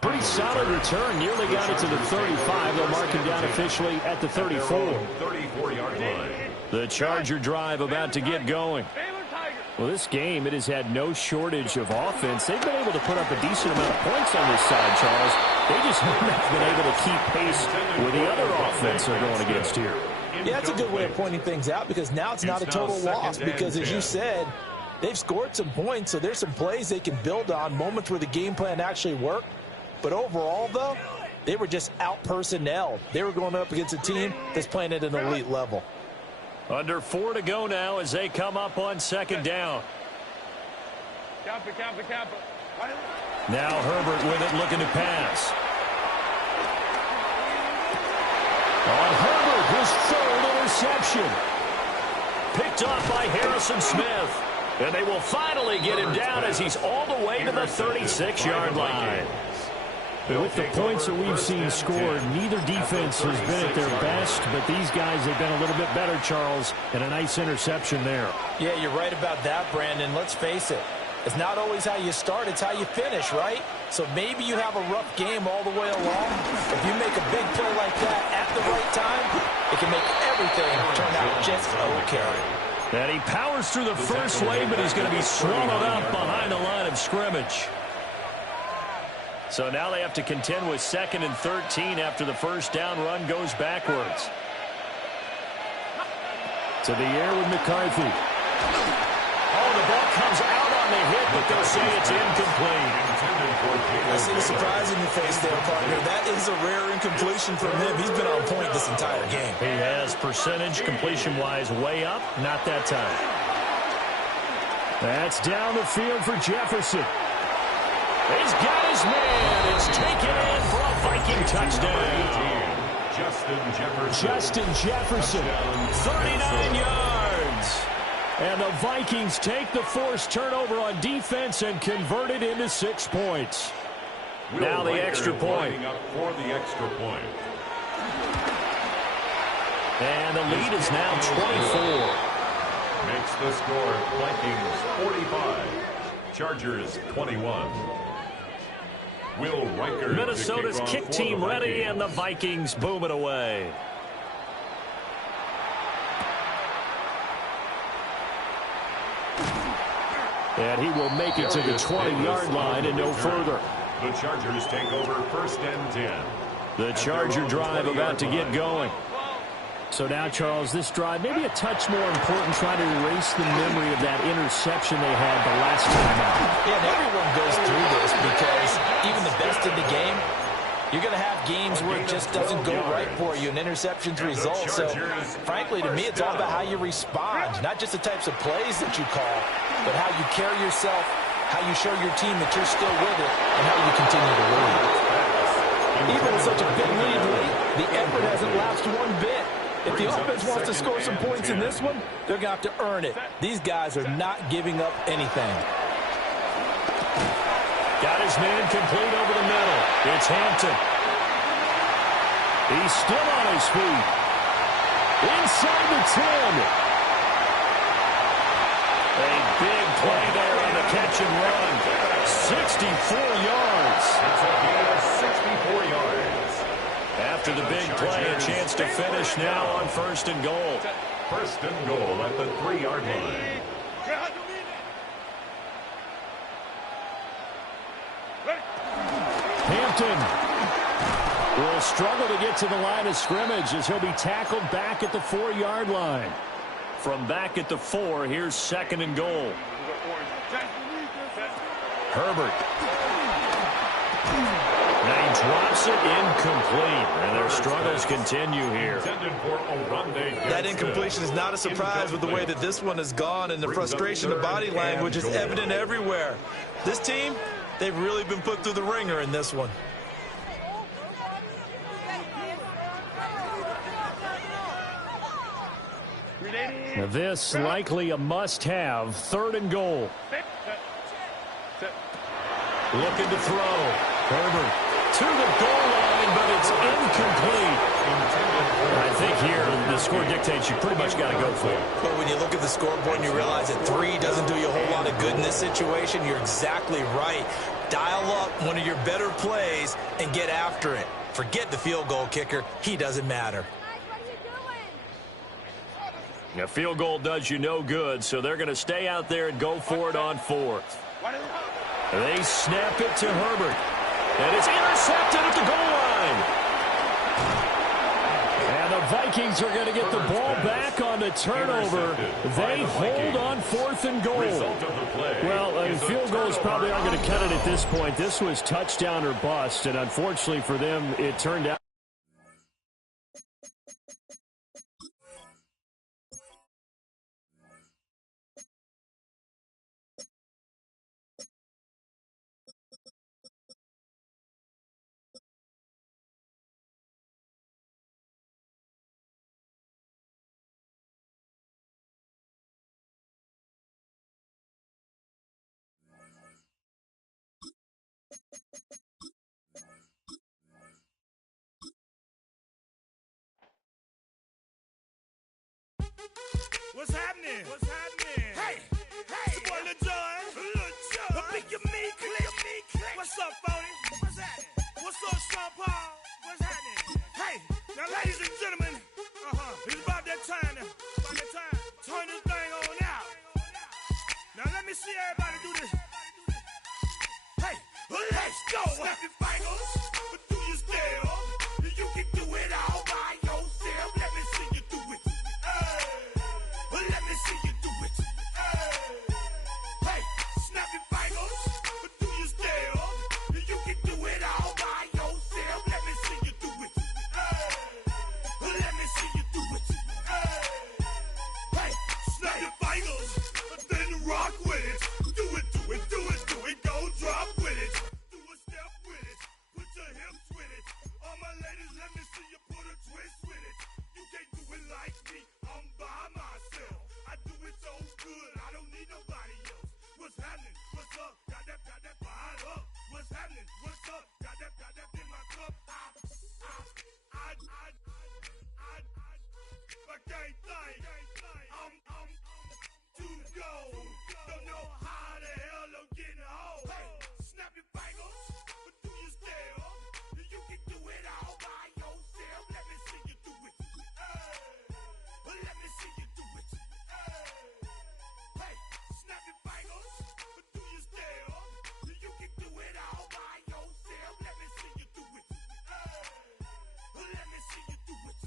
Pretty solid return. Nearly got it to the 35. They'll mark him down officially at the 34. 34-yard line. The Charger drive about to get going. Well, this game, it has had no shortage of offense. They've been able to put up a decent amount of points on this side, Charles. They just haven't been able to keep pace with the other offense they're going against here. Yeah, that's a good way of pointing things out because now it's not a total loss because, as you said, they've scored some points, so there's some plays they can build on, moments where the game plan actually worked. But overall, though, they were just out-personnelled. They were going up against a team that's playing at an elite level. Under 4 to go now as they come up on second down. Now Herbert with it, looking to pass. On Herbert, his third interception. Picked off by Harrison Smith. And they will finally get him down as he's all the way to the 36-yard line. With the points that we've seen scored, neither defense has been at their best, but these guys have been a little bit better, Charles, and a nice interception there. Yeah, you're right about that, Brandon. Let's face it. It's not always how you start, it's how you finish, right? So maybe you have a rough game all the way along. If you make a big play like that at the right time, it can make everything turn out just okay. And he powers through the first wave, but he's going to be swallowed up behind the line of scrimmage. So now they have to contend with 2nd and 13 after the first down run goes backwards. To the air with McCarthy. Oh, the ball comes out on the hit, but they'll say it's incomplete. I see the surprise in your face there, partner. That is a rare incompletion from him. He's been on point this entire game. He has percentage completion-wise way up. Not that time. That's down the field for Jefferson. He's got his man. It's taken in for a Viking touchdown. Justin Jefferson, 39 yards. And the Vikings take the forced turnover on defense and convert it into 6 points. Now the extra point. And the lead is now 24. Makes the score Vikings 45, Chargers 21. Will Riker, Minnesota's kick team ready, and the Vikings boom it away. And he will make it to the 20-yard line and no further. The Chargers take over 1st and 10. The Charger drive about to get going. So now, Charles, this drive maybe a touch more important, trying to erase the memory of that interception they had the last time out. Yeah, and everyone goes through this because even the best in the game, you're going to have games where it just doesn't go right for you, and interceptions result. So, frankly, to me, it's all about how you respond, not just the types of plays that you call, but how you carry yourself, how you show your team that you're still with it, and how you continue to lead. Even with such a big lead late, the effort hasn't lapsed one bit. If the offense wants to score some points in this one, they're going to have to earn it. These guys are not giving up anything. Got his man complete over the middle. It's Hampton. He's still on his feet. Inside the 10. A big play there on the catch and run. 64 yards. It's a gain of 64 yards. After the big play, a chance to finish now on 1st and goal. 1st and goal at the 3-yard line. Hampton will struggle to get to the line of scrimmage as he'll be tackled back at the 4-yard line. From back at the 4, here's 2nd and goal. Herbert. Now he drops it incomplete, and their struggles continue here. That incompletion is not a surprise with the way that this one has gone, and the frustration of body language is evident everywhere. This team, they've really been put through the ringer in this one. Now this likely a must-have. 3rd and goal. Looking to throw. Herbert to the goal line, but it's incomplete. I think here the score dictates you pretty much got to go for it. But when you look at the scoreboard and you realize that 3 doesn't do you a whole lot of good in this situation, you're exactly right. Dial up one of your better plays and get after it. Forget the field goal kicker. He doesn't matter. A field goal does you no good, so they're going to stay out there and go for it on fourth. They snap it to Herbert. And it's intercepted at the goal line. And the Vikings are going to get the ball back on the turnover. They hold on 4th and goal. Well, field goals probably aren't going to cut it at this point. This was touchdown or bust, and unfortunately for them, it turned out. What's happening? What's happening? Hey, hey, it's your boy Lil Jon. Lil Jon. Pick your me, click. What's up, Phony? What's happening? What's up, Sean Paul? What's happening? Hey, now, ladies and gentlemen, it's about that time now. About that time. Turn this thing on out. Now, let me see everybody do this. Hey, let's go. Snap your fingers, but do you still? You can do it all by yourself. Let me see you do it. Let me see you do it. Hey, snap your fingers, but do you still? You can do it all by yourself. Let me see you do it. Let me see you do it. Hey, snap your fingers, but then rock with it. Do it, do it, do it, do it. Go drop with it. Do a step with it. Put your hips with it. All my ladies, let me see you put a twist with it. You can't do it like me. I'm by myself. I do it so good, I don't need nobody else. What's happening? What's up? Got that fired up. What's happening? What's up? Got that in my cup. I can't think. I'm too go. Don't know how the hell I'm getting home. Hey, snap your fingers, but do you still? You can do it all by yourself. Let me see you do it. Let me see you do it. Hey, snap your fingers, but do you still? You can do it all by yourself. Let me see you do it. Let me see you do it.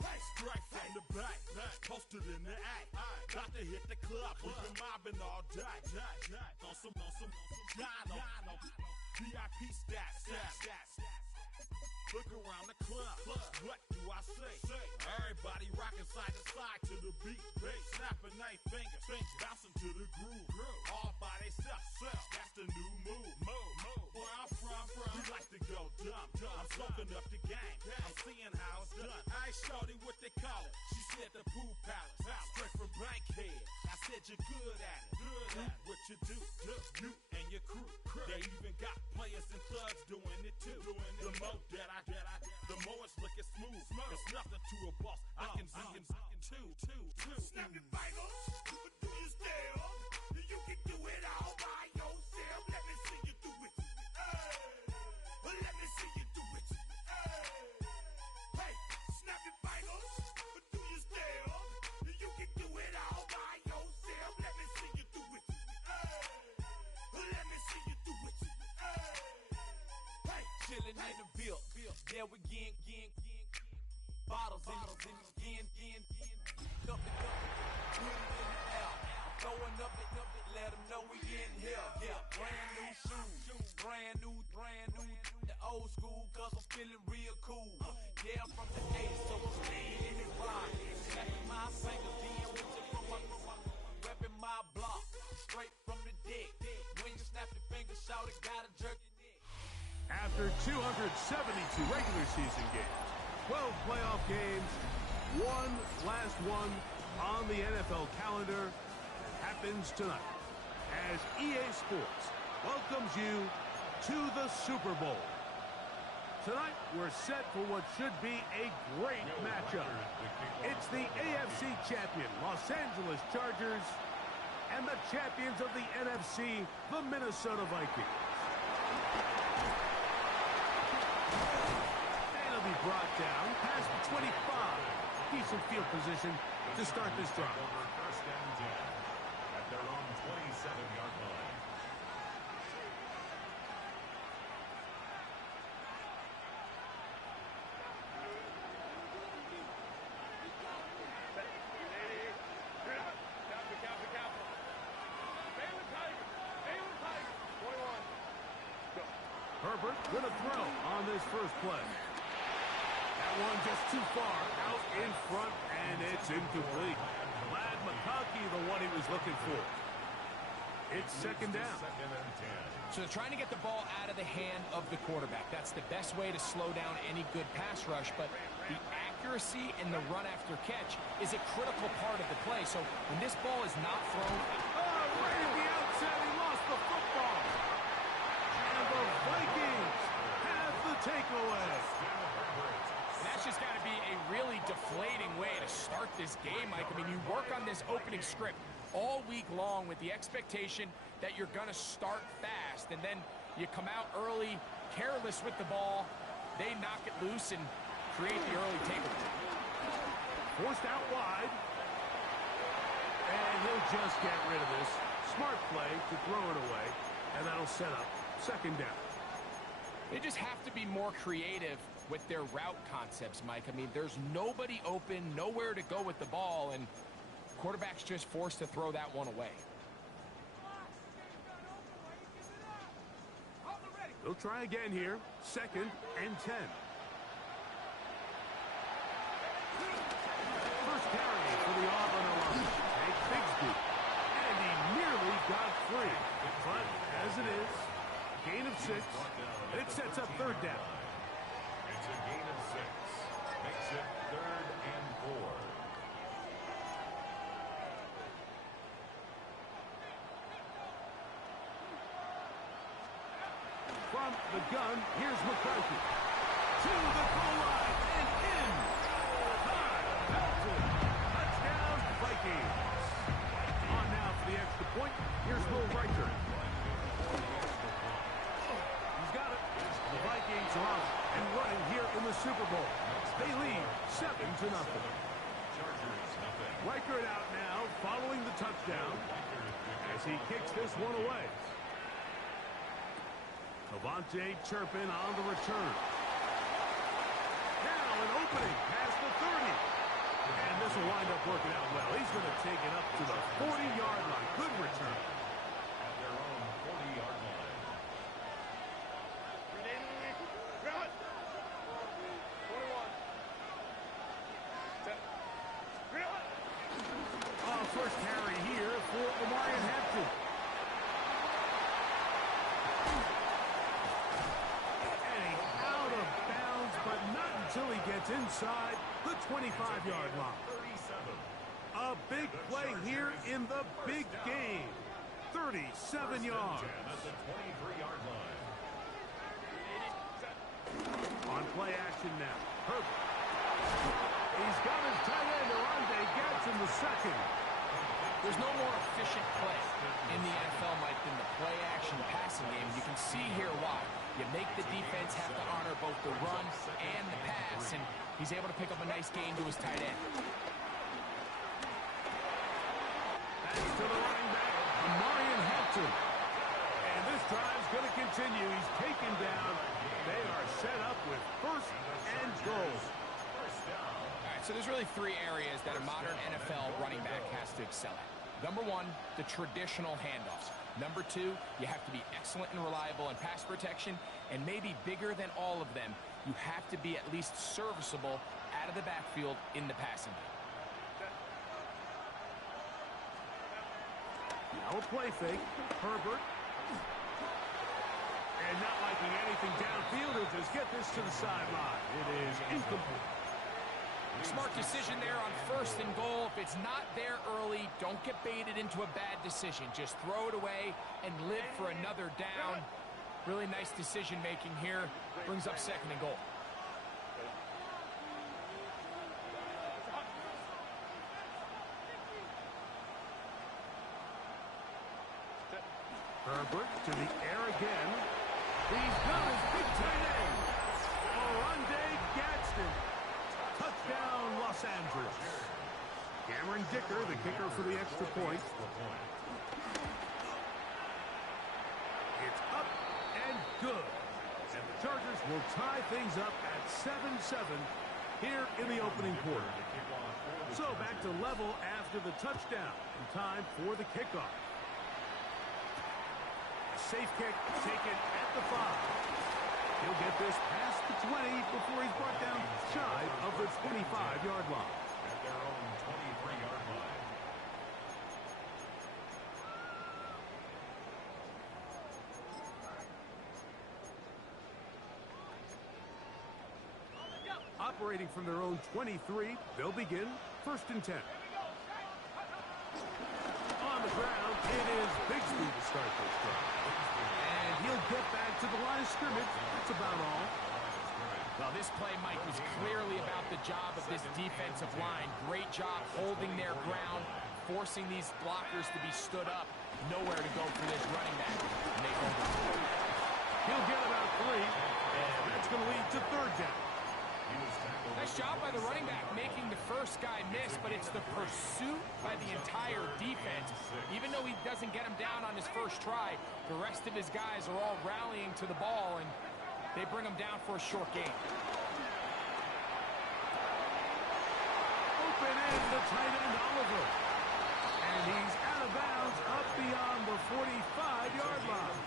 Hey, straight from the back, posted in the act. Got to hit the club, we've been mobbing all day. On some Dino, VIP stats. Look around the club, what do I say? Everybody rocking side to side to the beat. Snapping their fingers, bouncing to the groove. All by themselves, that's the new move. Where I'm from, we like to go dumb. I'm soaking up the game, I'm seeing how it's done. I ain't shorty what they call it. She said the pool palace, straight from Bankhead. I said you're good at it. What you do, you and your crew. They even got players and thugs doing it too. The more that I get, the more it's looking smooth. It's nothing to a boss. I can two. Snap your fingers, but do you still? You can do it all by yourself. Let me see you do it. Let me see you do it. Hey, snap your fingers, but do you still? You can do it all by yourself. Let me see you do it. Let me see you do it. Hey, Chilling in the bill. Yeah, we again. Bottles in again. Up it, put it in the air. Throwing up it, let them know we in here. Yeah, brand new shoes, brand new. The old school, cause I'm feeling real cool. Yeah, I'm from the 80s, so I'm staying in the ride. Snapping my fingers, being with you from my repping my block. Straight from the dick. When you snap your fingers, shout it, gotta jerk your neck. After 272 regular season games, 12 playoff games, one last one on the NFL calendar happens tonight as EA Sports welcomes you to the Super Bowl. Tonight, we're set for what should be a great matchup. It's the AFC champion Los Angeles Chargers and the champions of the NFC, the Minnesota Vikings. And it'll be brought down past the 25. Decent field position to start this drive. First and 10 at their own 27-yard line. Herbert with a throw on this first play. That one just too far out in front, and it's incomplete. Glad McConkey the one he was looking for. It's second down. Second and 10. So they're trying to get the ball out of the hand of the quarterback. That's the best way to slow down any good pass rush, but the accuracy and the run after catch is a critical part of the play. So when this ball is not thrown... Oh, right at the outset, he lost the football. And the Vikings have the takeaway. And that's just got to be a really deflating way to start this game, Mike. I mean, you work on this opening script all week long with the expectation that you're going to start fast, and then you come out early, careless with the ball, they knock it loose and create the early takeaway. Forced out wide. And he'll just get rid of this. Smart play to throw it away, and that'll set up second down. They just have to be more creative with their route concepts, Mike. I mean, there's nobody open, nowhere to go with the ball, and quarterback's just forced to throw that one away. They'll try again here. Second and 10. First carry for the Auburn alum. Hank Bigsby. And he nearly got free. But as it is, gain of 6. And it sets up third down. It's a gain of 6. Makes it third and 4. From the gun, here's McCarthy. To the goal line and in. High, belted. Touchdown, Vikings. On now for the extra point. Here's Will Riker. He's got it. The Vikings are on and running here in the Super Bowl. They lead 7-0. Riker out now, following the touchdown as he kicks this one away. Cavante Turpin on the return. Now an opening past the 30. And this will wind up working out well. He's going to take it up to the 40-yard line. Good return. At their own 40-yard line. First carry here for Omarion Hampton. And he's out of bounds, but not until he gets inside the 25-yard line. 37. A big play here in the big game. 37 yards. At the 23-yard line. On play action now. Herbert. He's got his tight end, Orlando Gadsden, the second. There's no more efficient play in the NFL, Mike, than the play-action passing game. You can see here why. You make the defense have to honor both the run and the pass, and he's able to pick up a nice gain to his tight end. That's to the running back, Omarion Hampton. And this drive's going to continue. He's taken down. They are set up with first and goal. So there's really three areas that a modern NFL running back has to excel at. Number one, the traditional handoffs. Number two, you have to be excellent and reliable in pass protection. And maybe bigger than all of them, you have to be at least serviceable out of the backfield in the passing game. Now a play fake. Herbert. And not liking anything downfield, he'll just get this to the sideline. It is incomplete. Smart decision there on first and goal. If it's not there early, don't get baited into a bad decision. Just throw it away and live for another down. Really nice decision making here. Brings up second and goal. Herbert to the air again. He's got his big tight end. Orande Gadsden. Touchdown, Los Angeles. Cameron Dicker, the kicker for the extra point. It's up and good. And the Chargers will tie things up at 7-7 here in the opening quarter. So back to level after the touchdown. And time for the kickoff. A safe kick taken at the 5. He'll get this past the 20 before he's brought down shy of the 25-yard line. At their own 23-yard line. Operating from their own 23, they'll begin 1st and 10. On the ground, it is Bigsby to start this drive. And he'll get back to the line of scrimmage. That's about all. Well, this play, Mike, was clearly about the job of this defensive line. Great job holding their ground, forcing these blockers to be stood up. Nowhere to go for this running back. And they hold it. He'll get about 3, and that's going to lead to 3rd down. Nice job by the running back making the first guy miss, but it's the pursuit by the entire defense. Even though he doesn't get him down on his first try, the rest of his guys are all rallying to the ball, and they bring him down for a short gain. Open in the tight end, Oliver. And he's out of bounds up beyond the 45-yard line.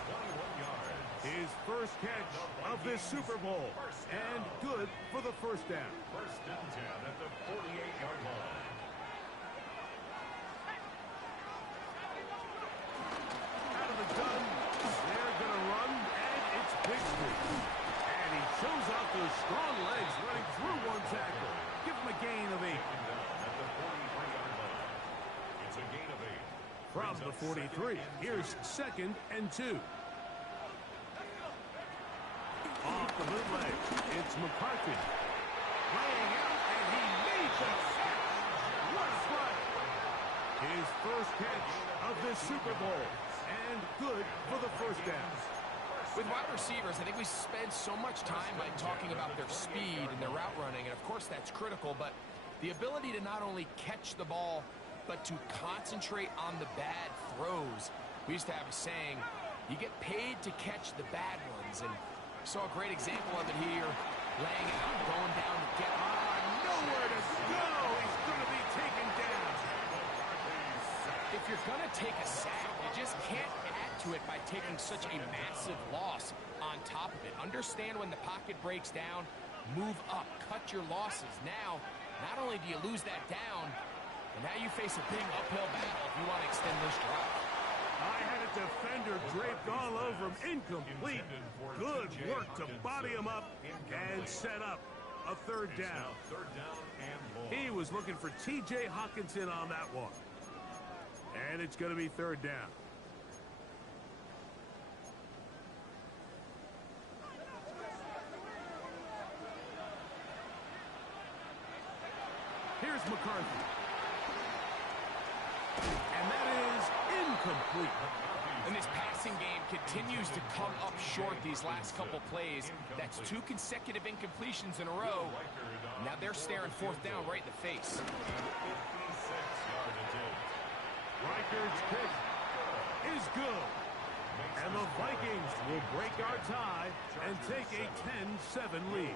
His first catch of this Super Bowl. And good for the 1st down. 1st and 10 at the 48-yard line. Out of the gun. They're going to run, and it's Bigsby. And he shows off those strong legs running through one tackle. Give him a gain of 8. At the 43-yard line. It's a gain of 8. From the 43, here's 2nd and 2. Off the bootleg, it's McCarthy. Laying out, and he made that catch. What a play. His first catch of this Super Bowl. And good for the 1st down. With wide receivers, I think we spend so much time like talking about their speed and their route running, and of course that's critical, but the ability to not only catch the ball, but to concentrate on the bad throws. We used to have a saying, you get paid to catch the bad ones, and saw a great example of it here, laying out, going down to get nowhere to go. He's going to be taken down. If you're going to take a sack, you just can't add to it by taking such a massive loss on top of it. Understand when the pocket breaks down, move up, cut your losses. Now, not only do you lose that down, but now you face a big uphill battle if you want to extend this drive. I had a defender draped all over him. Incomplete. Good work to body him up and set up a 3rd down. He was looking for T.J. Hawkinson on that one. And it's going to be 3rd down. Here's McCarthy. And that is incomplete. And this passing game continues to come up short these last couple plays. That's 2 consecutive incompletions in a row. Now they're staring 4th down right in the face. Reichard's kick is good. And the Vikings will break our tie and take a 10-7 lead.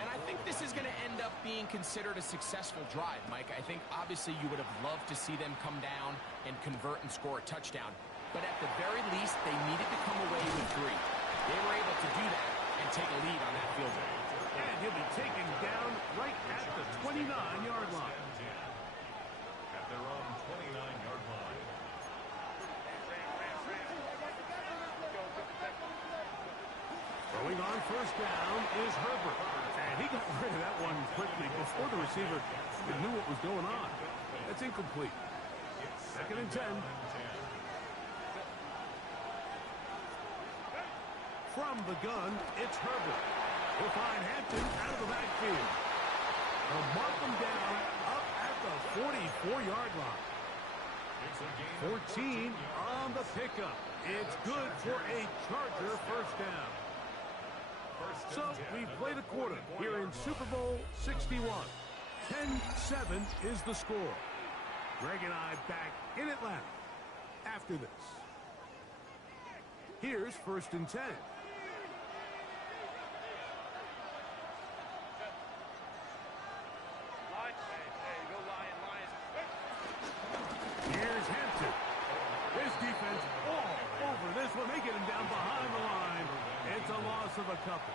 And I think this is going to end up being considered a successful drive, Mike. I think obviously you would have loved to see them come down and convert and score a touchdown. But at the very least, they needed to come away with 3. They were able to do that and take a lead on that field goal. And he'll be taken down right at the 29-yard line. At their own 29-yard line. Throwing on 1st down is Herbert. And he got rid of that one quickly before the receiver knew what was going on. That's incomplete. 2nd and 10. From the gun, it's Herbert. He'll find Hampton out of the backfield. They'll mark him down up at the 44-yard line. It's a gain of 14 on the pickup. It's good for a Charger first down. So we played a quarter here in Super Bowl 61. 10-7 is the score. Greg and I back in Atlanta after this. Here's 1st and 10. Here's Hampton. His defense all over this one. They get him down behind the line. It's a loss of a couple.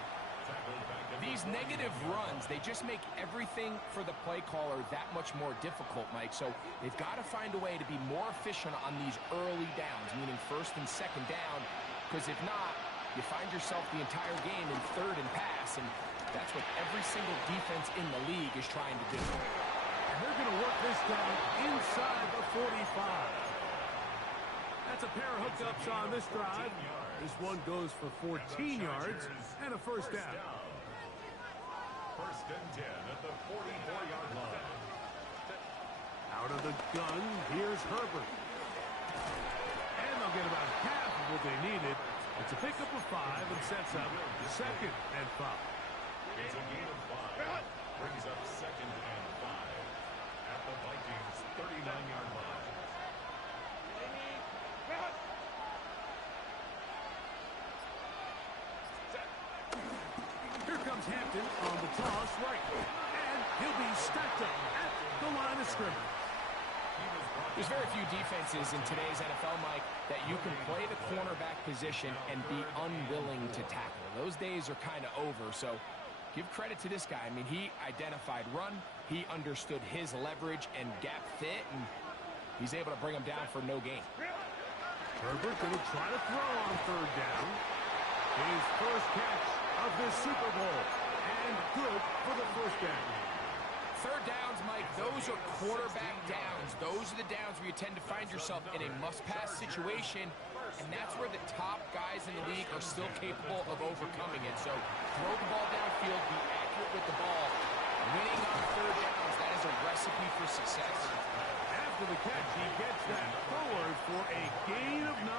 These negative runs, they just make everything for the play caller that much more difficult, Mike. So they've got to find a way to be more efficient on these early downs, meaning 1st and 2nd down, because if not, you find yourself the entire game in 3rd and pass, and that's what every single defense in the league is trying to do. And they're going to work this down inside the 45. That's a pair of hookups on this drive. This one goes for 14 yards and a first down. 1st and 10 at the 44-yard line. Out of the gun, here's Herbert. And they'll get about half of what they needed. It's a pickup of 5 and sets up 2nd and 5. It's a gain of 5. Brings up 2nd and 5 at the Vikings' 39-yard line. Here comes Hampton on the toss right. And he'll be stacked up at the line of scrimmage. There's very few defenses in today's NFL, Mike, that you can play the cornerback position and be unwilling to tackle. Those days are kind of over, so give credit to this guy. I mean, he identified run, he understood his leverage and gap fit, and he's able to bring him down for no gain. Herbert going to try to throw on 3rd down. His first catch of this Super Bowl, and good for the first down. 3rd downs, Mike, those are quarterback downs. Those are the downs where you tend to find yourself in a must-pass situation, and that's where the top guys in the league are still capable of overcoming it. So throw the ball downfield, be accurate with the ball. Winning on 3rd downs, that is a recipe for success. After the catch, he gets that forward for a gain of 9.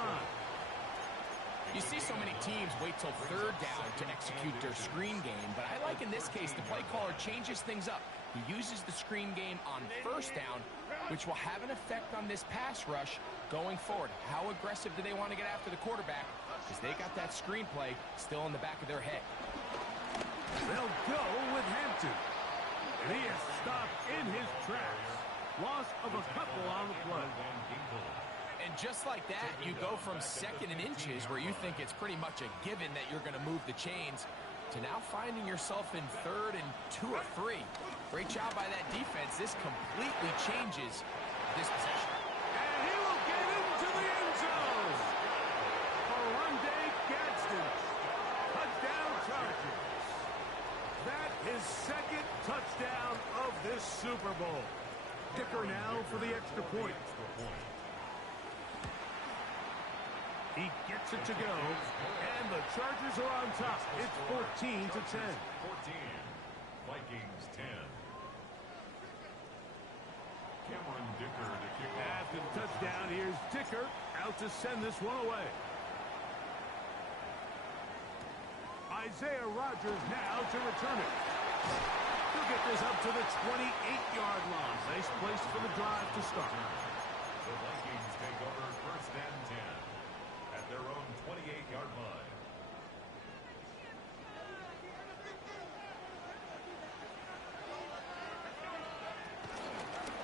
You see so many teams wait till 3rd down to execute their screen game, but I like in this case the play caller changes things up. He uses the screen game on 1st down, which will have an effect on this pass rush going forward. How aggressive do they want to get after the quarterback? Because they got that screenplay still in the back of their head. They'll go with Hampton. And he is stopped in his tracks. Loss of a couple on the play. And just like that, you go from 2nd and inches, where you think it's pretty much a given that you're going to move the chains, to now finding yourself in 3rd and 2 or 3. Great job by that defense. This completely changes this possession. And he will get into the end zone. Orlando Gadsden. Touchdown Chargers. That is 2nd touchdown of this Super Bowl. Dicker now for the extra point. He gets it to go, and the Chargers are on top. It's 14-10. 14. Vikings 10. Cameron Dicker to kick off. After the touchdown, here's Dicker out to send this one away. Isaiah Rodgers now to return it. He'll get this up to the 28-yard line. Nice place for the drive to start. The Vikings take over 1st and 10 at their own 28-yard line.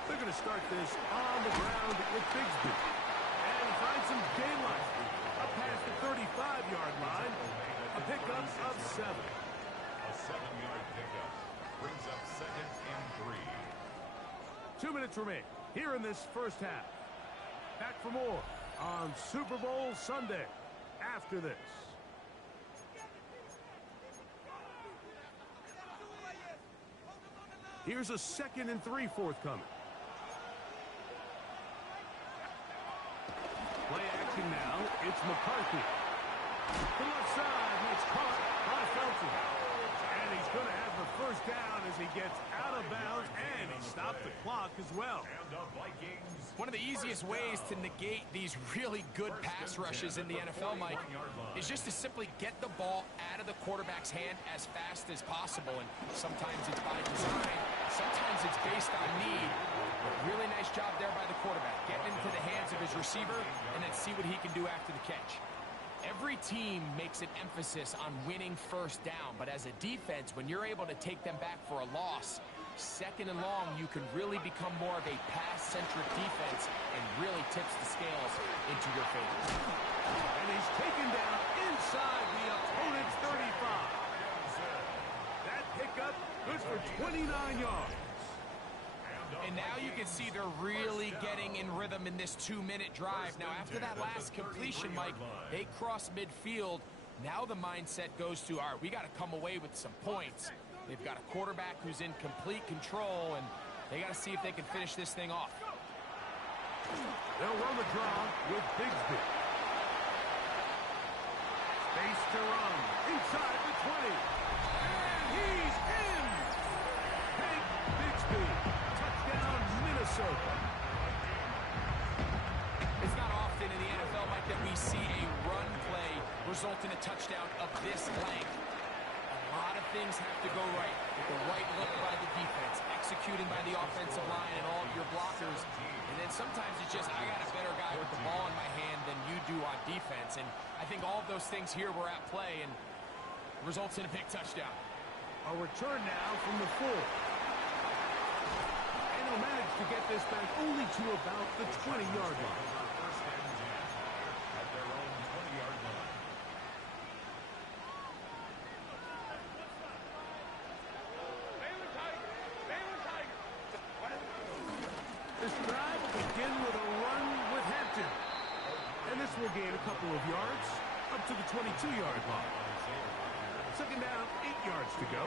They're going to start this on the ground with Bigsby. And find some daylight up past the 35-yard line. A pickup of 7. A 7-yard pickup brings up 2nd and 3. 2 minutes remain here in this first half. Back for more on Super Bowl Sunday after this. Here's a 2nd and 3 forthcoming. Play action now. It's McCarthy. The left side, and it's caught by Felton. And he's going to have the first down as he gets out of bounds, and he stopped the clock as well. One of the easiest ways to negate these really good pass rushes in the NFL, Mike, is just to simply get the ball out of the quarterback's hand as fast as possible. And sometimes it's by design, sometimes it's based on need. Really nice job there by the quarterback, getting into the hands of his receiver and then see what he can do after the catch. Every team makes an emphasis on winning first down, but as a defense, when you're able to take them back for a loss, second and long, you can really become more of a pass-centric defense and really tips the scales into your favor. And he's taken down inside the opponent's 35. That pickup, good for 29 yards. And now you can see they're really getting in rhythm in this 2-minute drive. Now, after that last completion, Mike, they cross midfield. Now the mindset goes to, all right, we got to come away with some points. They've got a quarterback who's in complete control, and they got to see if they can finish this thing off. They'll run the draw with Bigsby. Space to run inside the 20. And he's in! Hank Bigsby. Touchdown, Minnesota. It's not often in the NFL, Mike, that we see a run play result in a touchdown of this length. A lot of things have to go right with the right look by the defense, executing by the offensive line and all of your blockers. And then sometimes it's just, I got a better guy with the ball in my hand than you do on defense. And I think all of those things here were at play and results in a big touchdown. A return now from the 4. And he'll manage to get this back only to about the 20-yard line. This drive will begin with a run with Hampton. And this will gain a couple of yards up to the 22-yard line. Second down, 8 yards to go.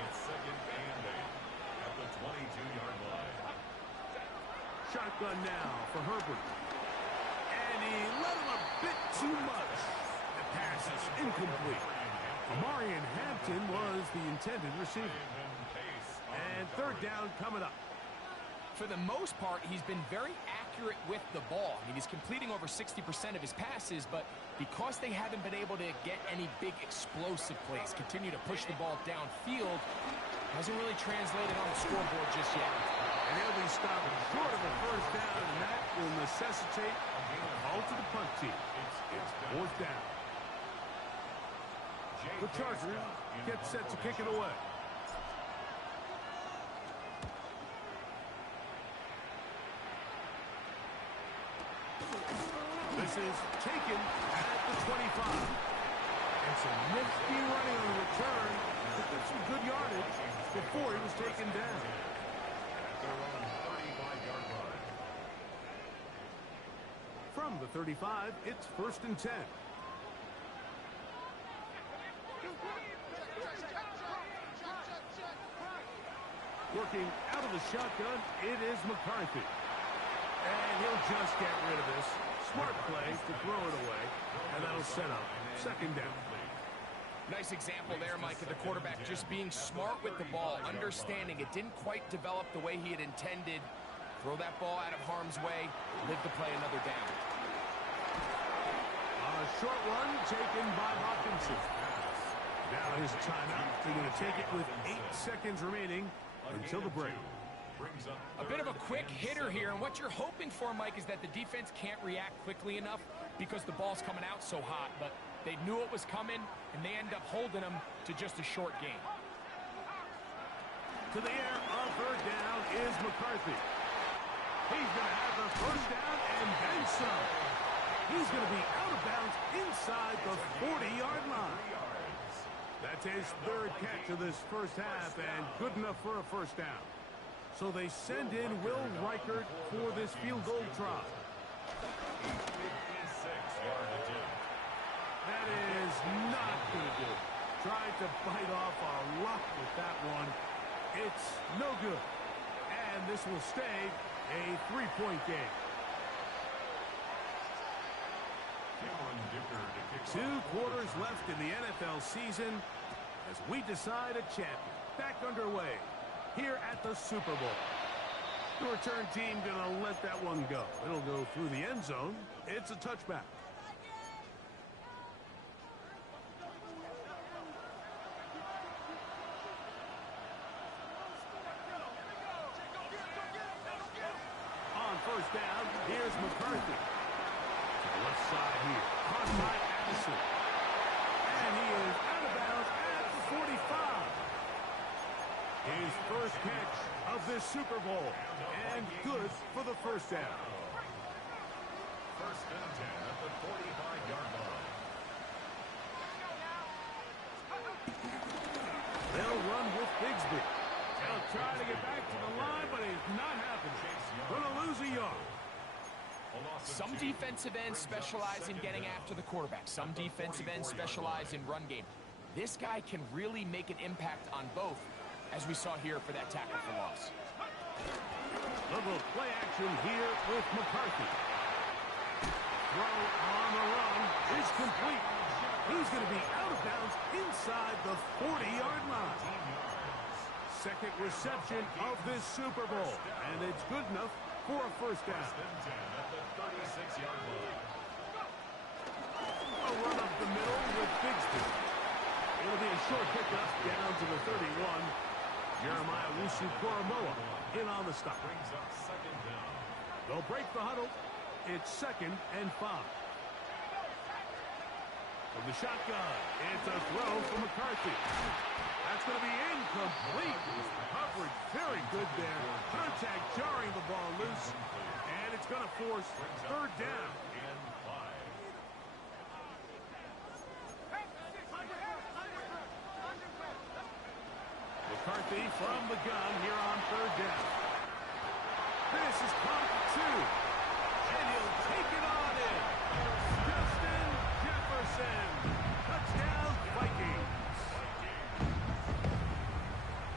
It's second and 8 at the 22-yard line. Shotgun now for Herbert. And he let him a bit too much. The pass is incomplete. Amarian Hampton was the intended receiver. And third down coming up. For the most part, he's been very accurate with the ball. I mean, he's completing over 60% of his passes, but because they haven't been able to get any big explosive plays, continue to push the ball downfield, hasn't really translated on the scoreboard just yet. And he'll be stopped short of the first down, and that will necessitate a call to the punt team. Fourth down. The Chargers get set to kick it away. This is taken at the 25. And some nifty running on the return. But there's some good yardage before he was taken down. From the 35, it's first and 10. Working out of the shotgun, it is McCarthy. And he'll just get rid of this. Smart play to throw it away. And that'll set up second down. Nice example there, Mike, of the quarterback just being smart with the ball, understanding it didn't quite develop the way he had intended. Throw that ball out of harm's way, live to play another down. A short one taken by Hawkinson. Now his timeout. They're going to take it with 8 seconds remaining until the break. A bit of a quick hitter here, and what you're hoping for, Mike, is that the defense can't react quickly enough because the ball's coming out so hot, but they knew it was coming, and they end up holding them to just a short gain. To the air on third down is McCarthy. He's going to have the first down and then some. He's going to be out of bounds inside the 40-yard line. That's his third catch of this first half, and good enough for a first down. So they send in Will Reichert for this field goal try. That is not going to do. Tried to bite off our luck with that one. It's no good. And this will stay a 3-point game. 2 quarters left in the NFL season. as we decide a champion. Back underway here at the Super Bowl. The return team gonna let that one go. It'll go through the end zone. It's a touchback. On first down, here's McCarthy. To the left side here. Caught by Addison. And he is out of bounds at the 45. His first catch of this Super Bowl. And good for the first down. First and 10 at the 45-yard line. They'll run with Bigsby. They'll try to get back to the line, but it's not happening. Gonna lose a yard. Some defensive ends specialize in getting after the quarterback. Some defensive ends specialize in run game. This guy can really make an impact on both, as we saw here for that tackle for loss. Little play action here with McCarthy. Throw on the run is complete. He's going to be out of bounds inside the 40-yard line. Second reception of this Super Bowl, and it's good enough for a first down. At the 36-yard line. A run up the middle with Bigsby. It'll be a short pickup down to the 31. Jeremiah Wusu-Koromoa in on the stop. Brings up second down. They'll break the huddle. It's 2nd and 5. From the shotgun, it's a throw from McCarthy. That's going to be incomplete. Coverage very good there. Contact jarring the ball loose. And it's going to force third down. And 5. McCarthy from the gun here on third down. This is caught 2. And he'll take it on in. Justin Jefferson. Touchdown, Vikings.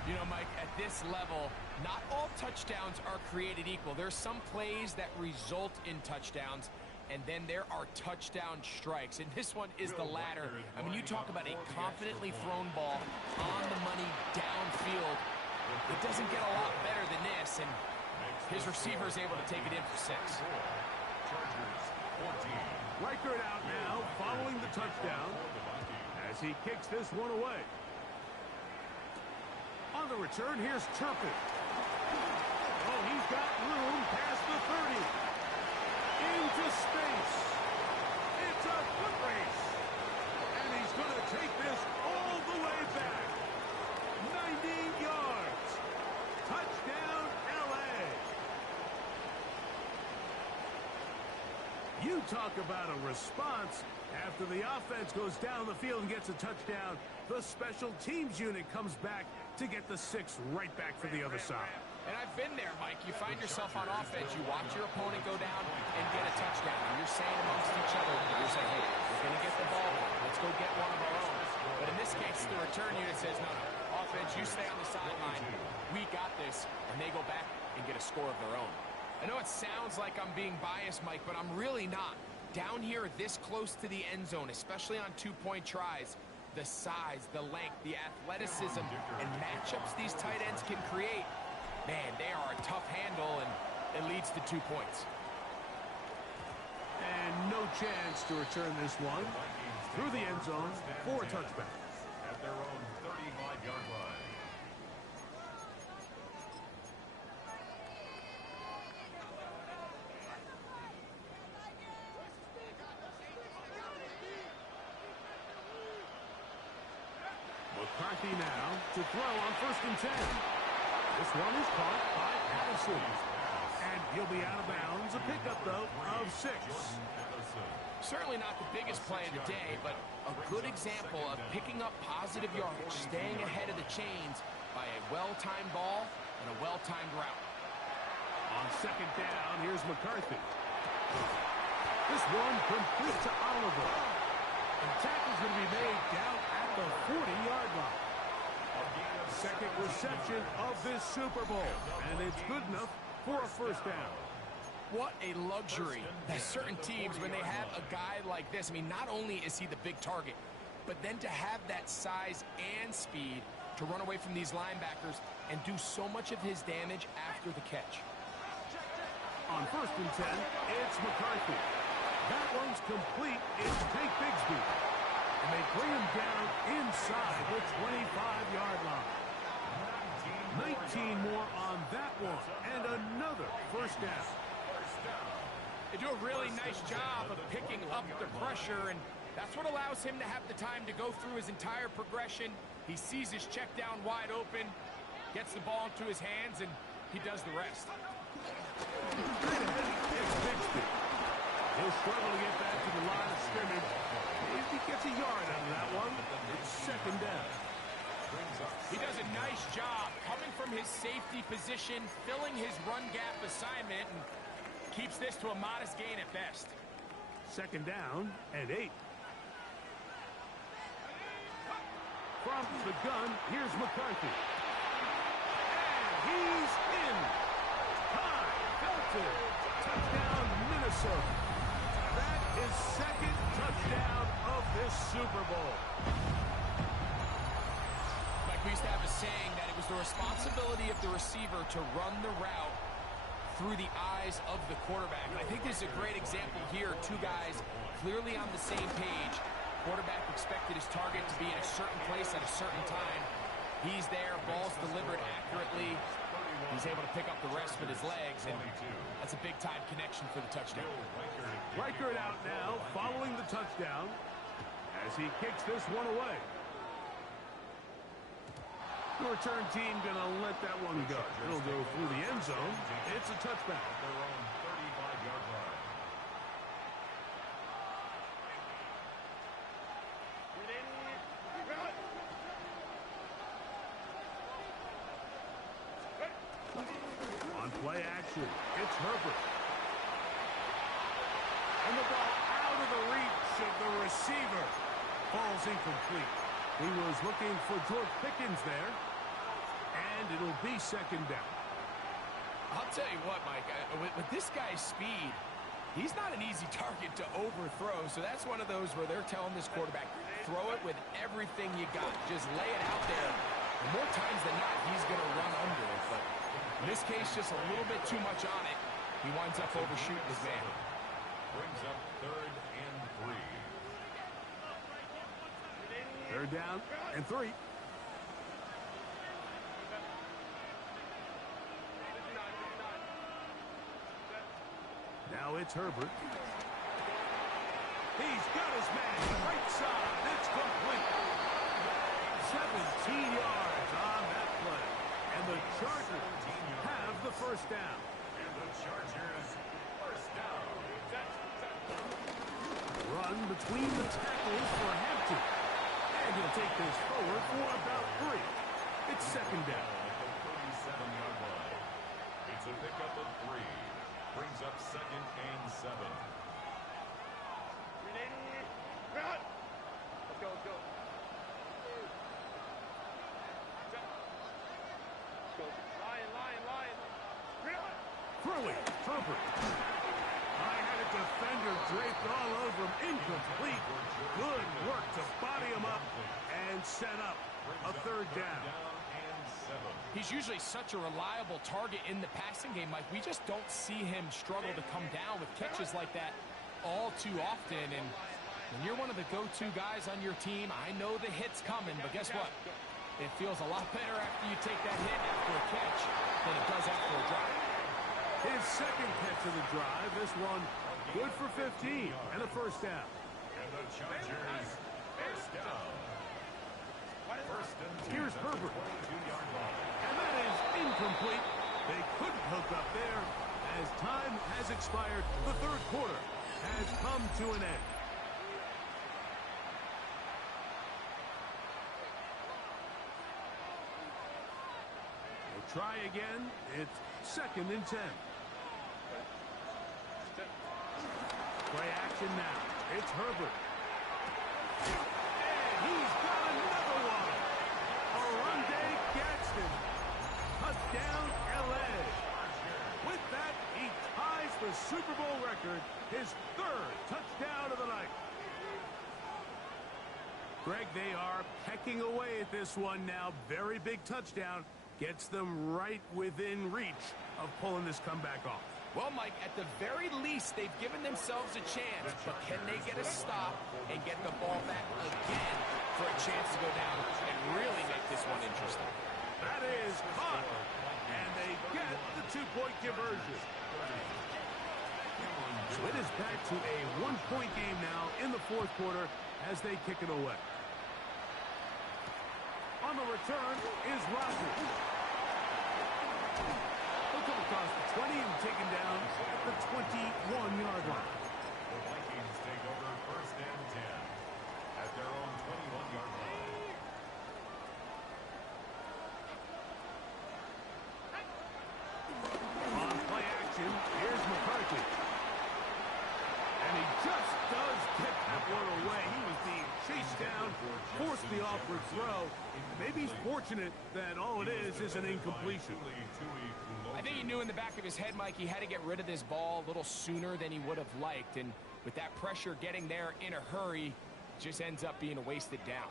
You know, Mike, at this level, not all touchdowns are created equal. There's some plays that result in touchdowns, and then there are touchdown strikes. And this one is the latter. I mean, you talk about a confidently thrown ball on the money downfield. It doesn't get a lot better than this, and his receiver is able to take it in for 6. Chargers 14. Reichert out now following the touchdown as he kicks this one away. On the return, here's Turpin. Oh, he's got room past the 30. Into space. It's a foot race. And he's going to take this all the way back. 90 yards. Touchdown, L.A. You talk about a response. After the offense goes down the field and gets a touchdown, the special teams unit comes back to get the 6 right back for the other side. And I've been there, Mike. You find yourself on offense, you watch your opponent go down and get a touchdown. And you're saying amongst each other, you're saying, hey, we're going to get the ball. Let's go get one of our own. But in this case, the return unit says, no, offense, you stay on the sideline. We got this. And they go back and get a score of their own. I know it sounds like I'm being biased, Mike, but I'm really not. Down here this close to the end zone, especially on 2-point tries, the size, the length, the athleticism, and matchups these tight ends can create, man, they are a tough handle, and it leads to 2 points. And no chance to return this one through the end zone for a touchback. At their own 35-yard line. McCarthy now to throw on 1st and 10. This one is caught by Addison. And he'll be out of bounds. A pickup, though, of 6. Certainly not the biggest play of the day, but a good example of picking up positive yardage, staying ahead of the chains by a well-timed ball and a well-timed route. On 2nd down, here's McCarthy. This one complete to Oliver. And tackle's going to be made down at the 40-yard line. Second reception of this Super Bowl. And it's good enough for a first down. What a luxury that certain teams, when they have a guy like this, I mean, not only is he the big target, but then to have that size and speed to run away from these linebackers and do so much of his damage after the catch. On 1st and 10, it's McCarthy. That one's complete. It's Tank Bigsby. And they bring him down inside the 25-yard line. 19 more on that one. And another first down. They do a really nice job of picking up the pressure, and that's what allows him to have the time to go through his entire progression. He sees his check down wide open, gets the ball into his hands, and he does the rest. Straight ahead, it's Bigsby. He'll struggle to get back to the line of scrimmage. If he gets a yard out of that one, it's 2nd down. He does a nice job coming from his safety position, filling his run gap assignment, and keeps this to a modest gain at best. 2nd down and 8. From the gun, here's McCarthy. And he's in. High, Felton. Touchdown, Minnesota. That is 2nd touchdown of this Super Bowl. Like we used to have a saying that it was the responsibility of the receiver to run the route through the eyes of the quarterback. And I think this is a great example here. Two guys clearly on the same page. Quarterback expected his target to be in a certain place at a certain time. He's there, ball's delivered accurately. He's able to pick up the rest with his legs, and that's a big-time connection for the touchdown. Reichert out now, following the touchdown, as he kicks this one away. The return team going to let that one go. It'll go through the end zone. It's a touchback. Their own 35-yard line. On play action, it's Herbert. And the ball out of the reach of the receiver. Ball's incomplete. He was looking for George Pickens there. And it'll be 2nd down. I'll tell you what, Mike, with this guy's speed, he's not an easy target to overthrow. So that's one of those where they're telling this quarterback, throw it with everything you got. Just lay it out there. And more times than not, he's going to run under it. But in this case, just a little bit too much on it. He winds up overshooting his man. Brings up 3rd and 3. 3rd down and 3. Now it's Herbert. He's got his man right side. It's complete. 17 yards on that play. And the Chargers have the first down. And the Chargers first down. Run between the tackles for Hampton. And he'll take this forward for about 3. It's 2nd down. At the 37-yard line. It's a pickup of 3. Brings up 2nd and 7. Let's go, let's go. Lion. Throwing, Herbert. I had a defender draped all over him. Incomplete. Good work to body him up and set up a 3rd down. He's usually such a reliable target in the passing game, Mike. We just don't see him struggle to come down with catches like that all too often. And when you're one of the go-to guys on your team, I know the hit's coming, but guess what? It feels a lot better after you take that hit after a catch than it does after a drive. His 2nd catch of the drive. This one good for 15 and a first down. And the Chargers first down. First and 10. Here's Herbert. 22-yard line. And that is incomplete. They couldn't hook up there. As time has expired, the 3rd quarter has come to an end. We'll try again. It's 2nd and 10. Play action now. It's Herbert. And he's got another one. Arundé Gadsden. Touchdown, L.A. With that, he ties the Super Bowl record, his 3rd touchdown of the night. Greg, they are pecking away at this one now. Very big touchdown. Gets them right within reach of pulling this comeback off. Well, Mike, at the very least, they've given themselves a chance, but can they get a stop and get the ball back again for a chance to go down and really make this one interesting? That is caught, and they get the two-point conversion. So it is back to a one-point game now in the fourth quarter as they kick it away. On the return is Rodgers. He'll come across the 20 and taken down at the 21-yard line. The Vikings take over first and 10 at their own 21-yard line. On play action, here's McCarthy. And he just does get that one away. He was being chased down, forced the awkward throw. Maybe he's fortunate that all it is an incompletion. I think he knew in the back of his head, Mike, he had to get rid of this ball a little sooner than he would have liked. And with that pressure getting there in a hurry, it just ends up being a wasted down.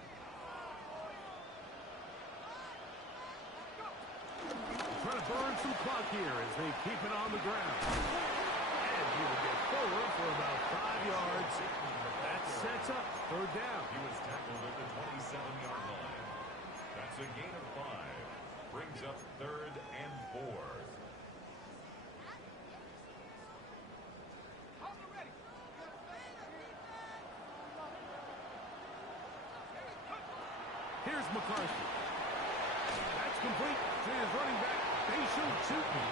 Trying to burn some clock here as they keep it on the ground. And he will get forward for about 5 yards. That sets up third down. He was tackled at the 27-yard line. That's a gain of 5. Brings up third and 4. Here's McCarthy. That's complete to his running back, Bayshore Tootin.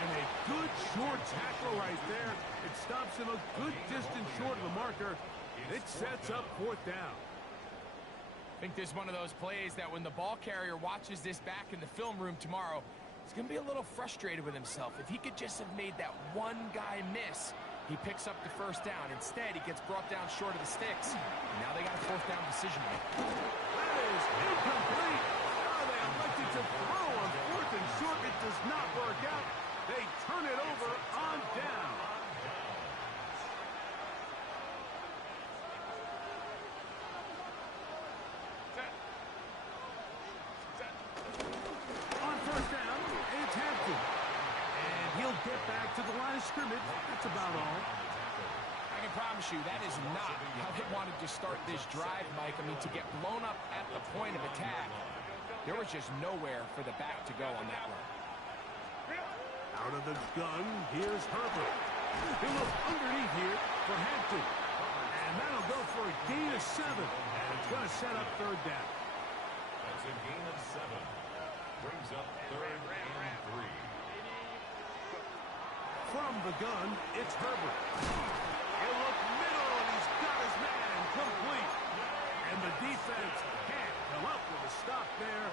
And a good short tackle right there. It stops him a good distance short of the marker. It sets up fourth down. I think this is one of those plays that when the ball carrier watches this back in the film room tomorrow, he's going to be a little frustrated with himself. If he could just have made that one guy miss, he picks up the first down. Instead, he gets brought down short of the sticks. And now they got a fourth down decision to make. That is incomplete. Oh, they elected to throw on fourth and short. It does not work out. They turn it over on down. On first down, it's Hampton. And he'll get back to the line of scrimmage. That's about all. I can promise you that is not how they wanted to start this drive, Mike. I mean, to get blown up at the point of attack, there was just nowhere for the back to go on that run. Out of the gun, here's Herbert. He'll look underneath here for Hampton. And that'll go for a gain of 7. And it's going to set up third down. That's a gain of 7. Brings up third and 3. From the gun, it's Herbert. He'll look middle, and he's got his man complete. And the defense can't come up with a stop there.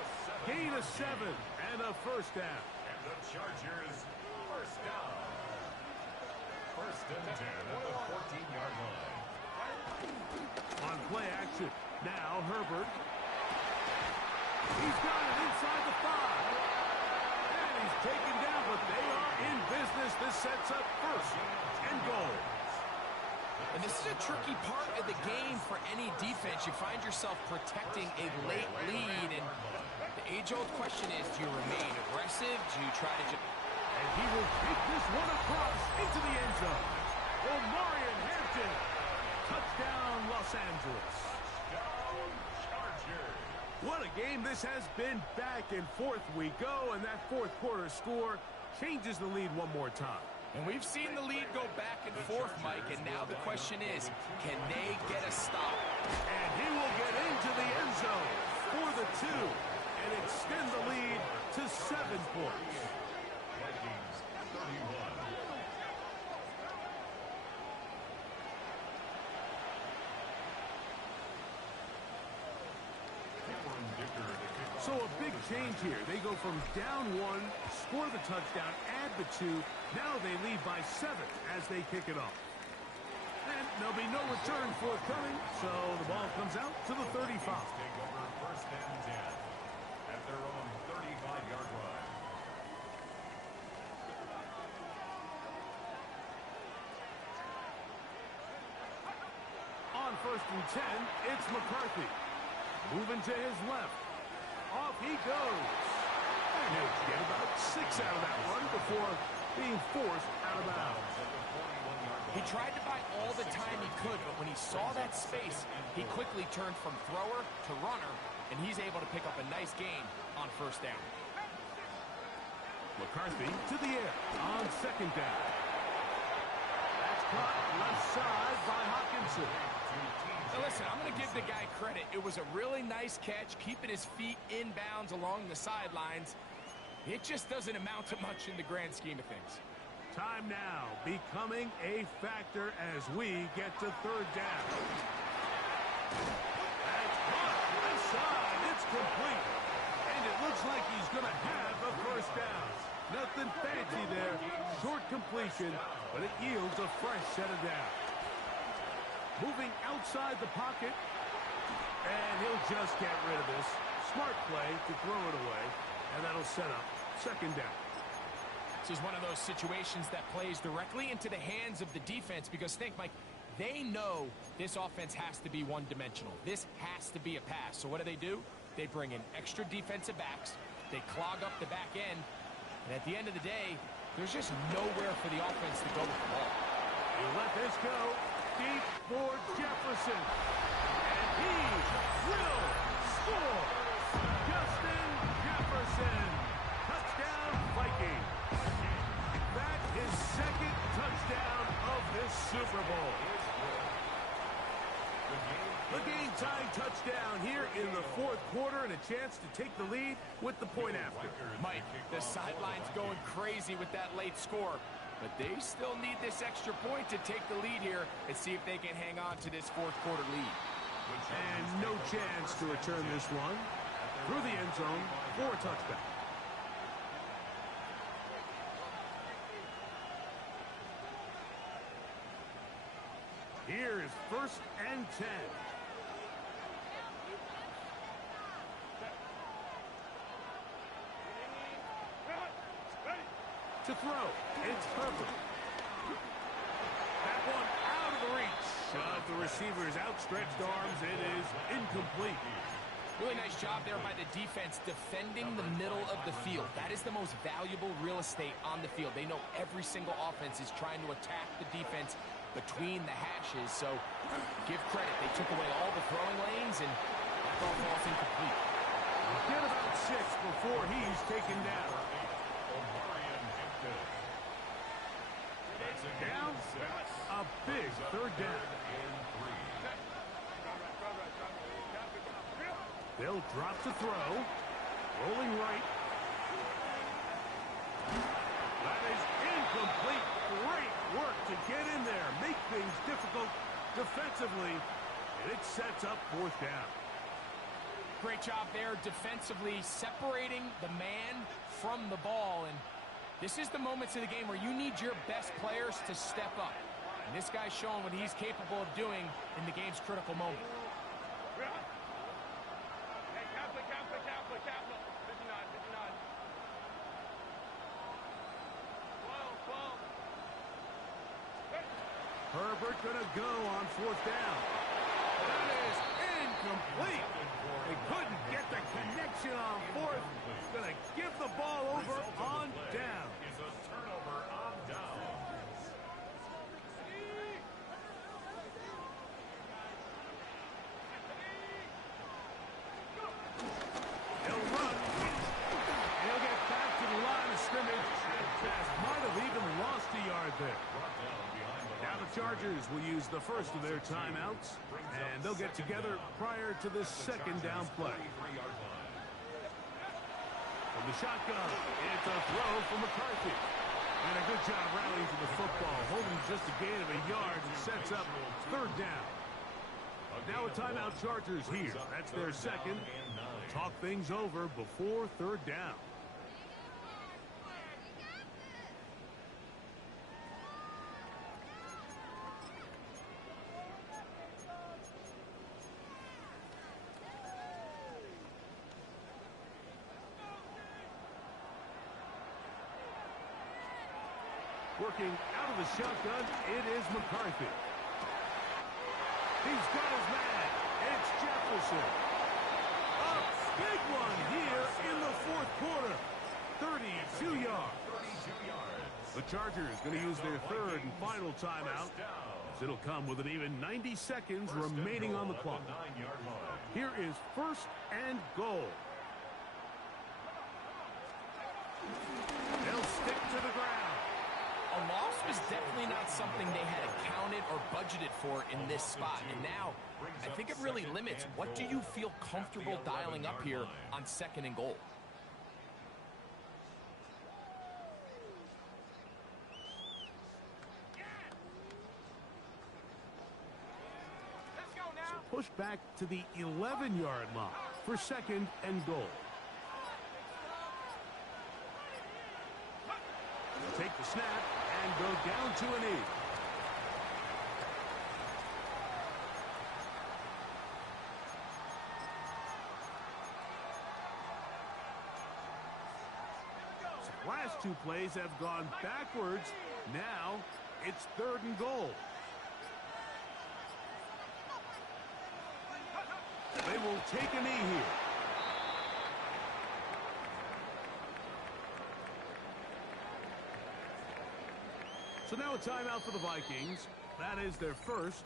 Gain of 7 and a first down. And the Chargers, first down. First and 10 at the 14-yard line. On play action, now Herbert. He's got it inside the 5. And he's taken down, but they are in business. This sets up first and goal. And this is a tricky part of the game for any defense. You find yourself protecting a late lead, and the age-old question is, do you remain aggressive? Do you try to just... And he will take this one across into the end zone. Omarion Hampton. Touchdown, Los Angeles. Down, Chargers. What a game this has been. Back and forth we go, and that fourth quarter score changes the lead one more time. And we've seen the lead go back and forth, Mike, and now the question is, can they get a stop? And he will get into the end zone for the 2 and extend the lead to 7 points. Vikings, 31. So a big change here. They go from down 1, score the touchdown, add the 2. Now they lead by 7 as they kick it off. And there'll be no return forthcoming, so the ball comes out to the 35. Take over first and 10 at their own 35-yard line. On first and 10, it's McCarthy. Moving to his left. Off he goes. And he'll get about 6 out of that run before being forced out of bounds. He tried to buy all the time he could, but when he saw that space, he quickly turned from thrower to runner, and he's able to pick up a nice gain on first down. McCarthy to the air on second down. That's caught left side by Hawkinson. Now listen, I'm going to give the guy credit. It was a really nice catch, keeping his feet in bounds along the sidelines. It just doesn't amount to much in the grand scheme of things. Time now becoming a factor as we get to third down. That's caught left side. It's complete. And it looks like he's going to have a first down. Nothing fancy there. Short completion, but it yields a fresh set of downs. Moving outside the pocket. And he'll just get rid of this. Smart play to throw it away. And that'll set up second down. This is one of those situations that plays directly into the hands of the defense because think, Mike, they know this offense has to be one-dimensional. This has to be a pass. So what do? They bring in extra defensive backs. They clog up the back end. And at the end of the day, there's just nowhere for the offense to go with the ball. You let this go deep for Jefferson. And he will score. Justin Jefferson. Touchdown, Viking. That is second touchdown of this Super Bowl. The game-tying touchdown here in the fourth quarter and a chance to take the lead with the point after. Mike, the sideline's going crazy with that late score, but they still need this extra point to take the lead here and see if they can hang on to this fourth quarter lead. And no chance to return this one through the end zone for a touchback. Here is 1st and 10. To throw, it's Herbert. That one out of the reach of the receiver's outstretched arms. It is incomplete. Really nice job there by the defense defending the middle of the field. That is the most valuable real estate on the field. They know every single offense is trying to attack the defense between the hashes. So give credit. They took away all the throwing lanes, and that ball falls incomplete. Get about 6 before he's taken down. Down, a big third down. They'll drop to throw. Rolling right. That is incomplete. Great work to get in there. Make things difficult defensively. And it sets up fourth down. Great job there defensively, separating the man from the ball. And this is the moments of the game where you need your best players to step up. And this guy's showing what he's capable of doing in the game's critical moment. Herbert gonna go on fourth down. That is incomplete. They couldn't get the connection on fourth. Gonna give the ball over on down. Is a turnover on downs. He'll run. He'll get back to the line of scrimmage. Might have even lost a yard there. Now the Chargers will use the first of their timeouts, and they'll get together prior to this second down play. From the shotgun, it's a throw from McCarthy. And a good job rallying to the football, holding just a gain of a yard and sets up third down. Now a timeout Chargers here. That's their second. Talk things over before third down. Working out of the shotgun, it is McCarthy. He's got his man. It's Jefferson. Big one here in the fourth quarter. 32 yards. The Chargers going to use their third and final timeout. It'll come with an even 90 seconds remaining on the clock. Here is first and goal. They'll stick to the ground. A loss was definitely not something they had accounted or budgeted for in this spot. And now, I think it really limits what do you feel comfortable dialing up here on second and goal. Push back to the 11-yard line for second and goal. They'll take the snap and go down to an 8. So last two plays have gone backwards. Now it's third and goal. They will take a knee here. So now a timeout for the Vikings. That is their first.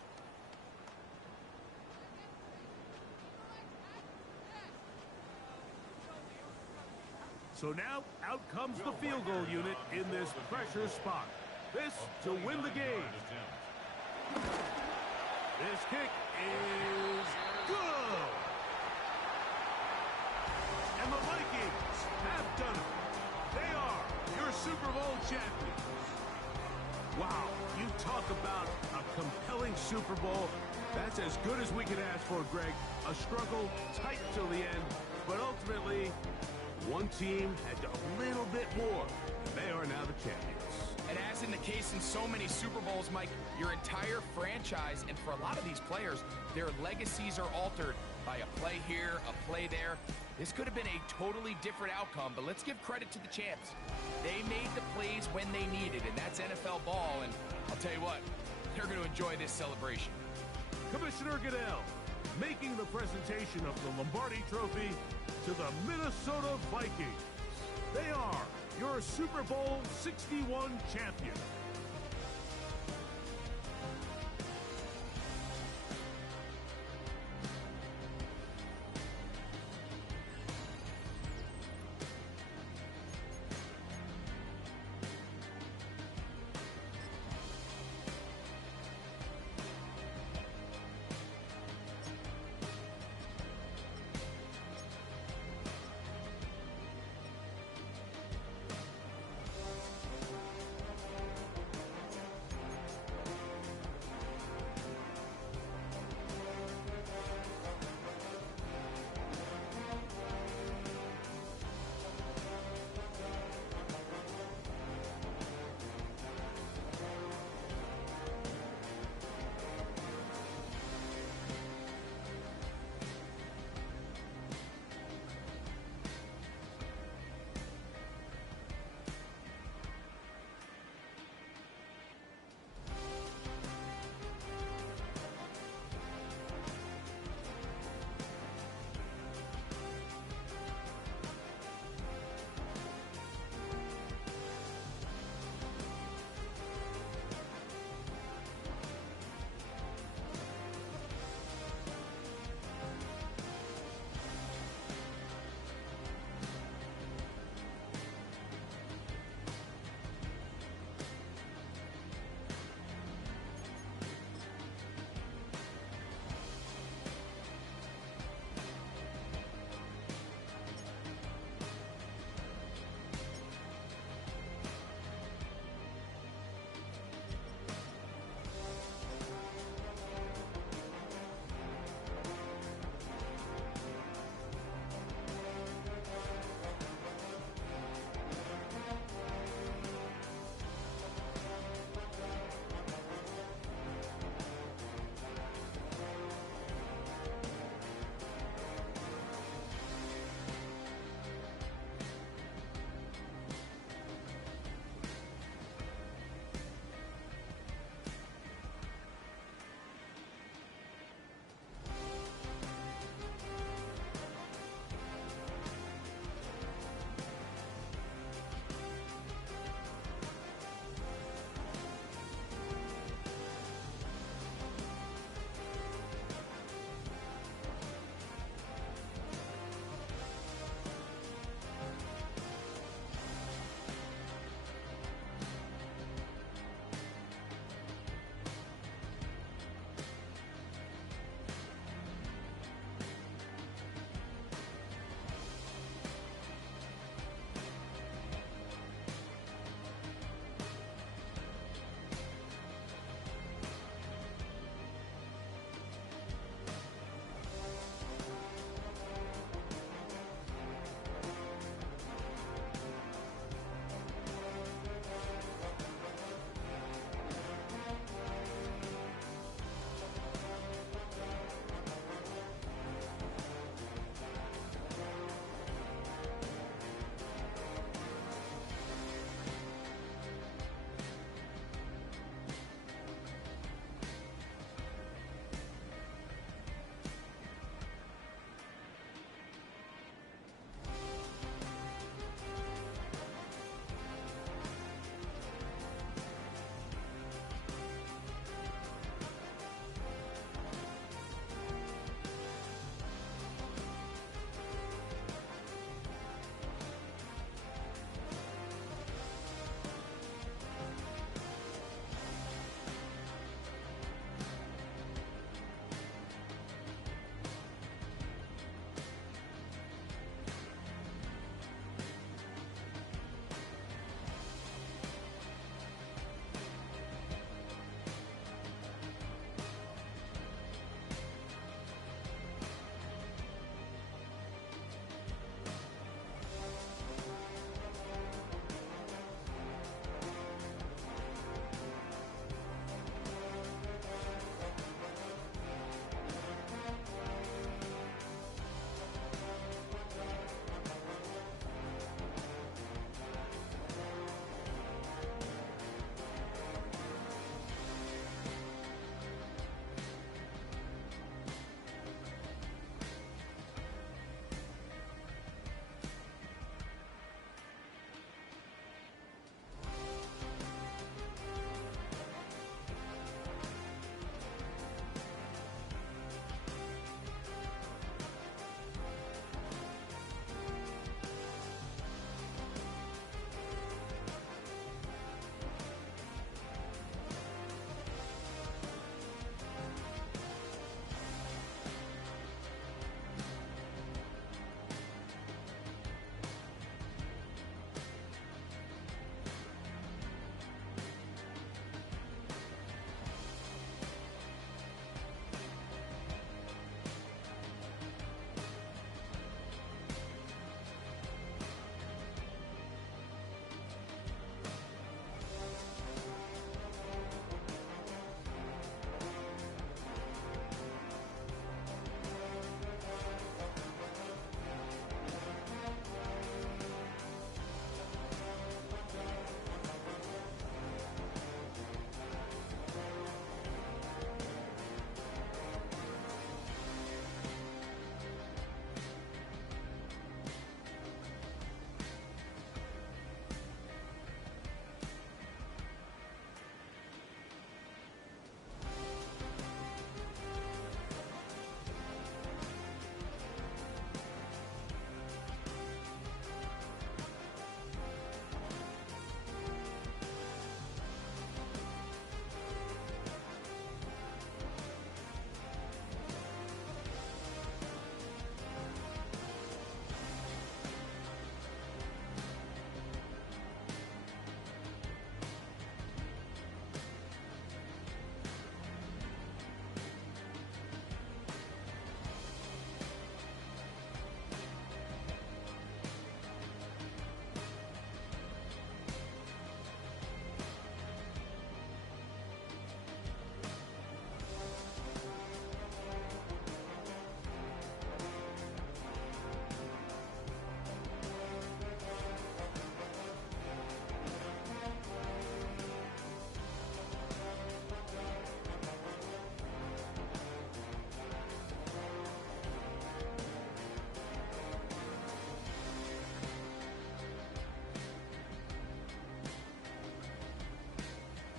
So now out comes the field goal unit in this pressure spot. This to win the game. This kick is good. And the Vikings have done it. They are your Super Bowl champions. Wow, you talk about a compelling Super Bowl. That's as good as we could ask for, Greg. A struggle tight till the end, but ultimately, one team had a little bit more. They are now the champions. And as in the case in so many Super Bowls, Mike, your entire franchise, and for a lot of these players, their legacies are altered by a play here, a play there. This could have been a totally different outcome, but let's give credit to the champs. They made the plays when they needed, and that's NFL ball, and I'll tell you what, they're going to enjoy this celebration. Commissioner Goodell making the presentation of the Lombardi Trophy to the Minnesota Vikings. They are your Super Bowl 61 champions.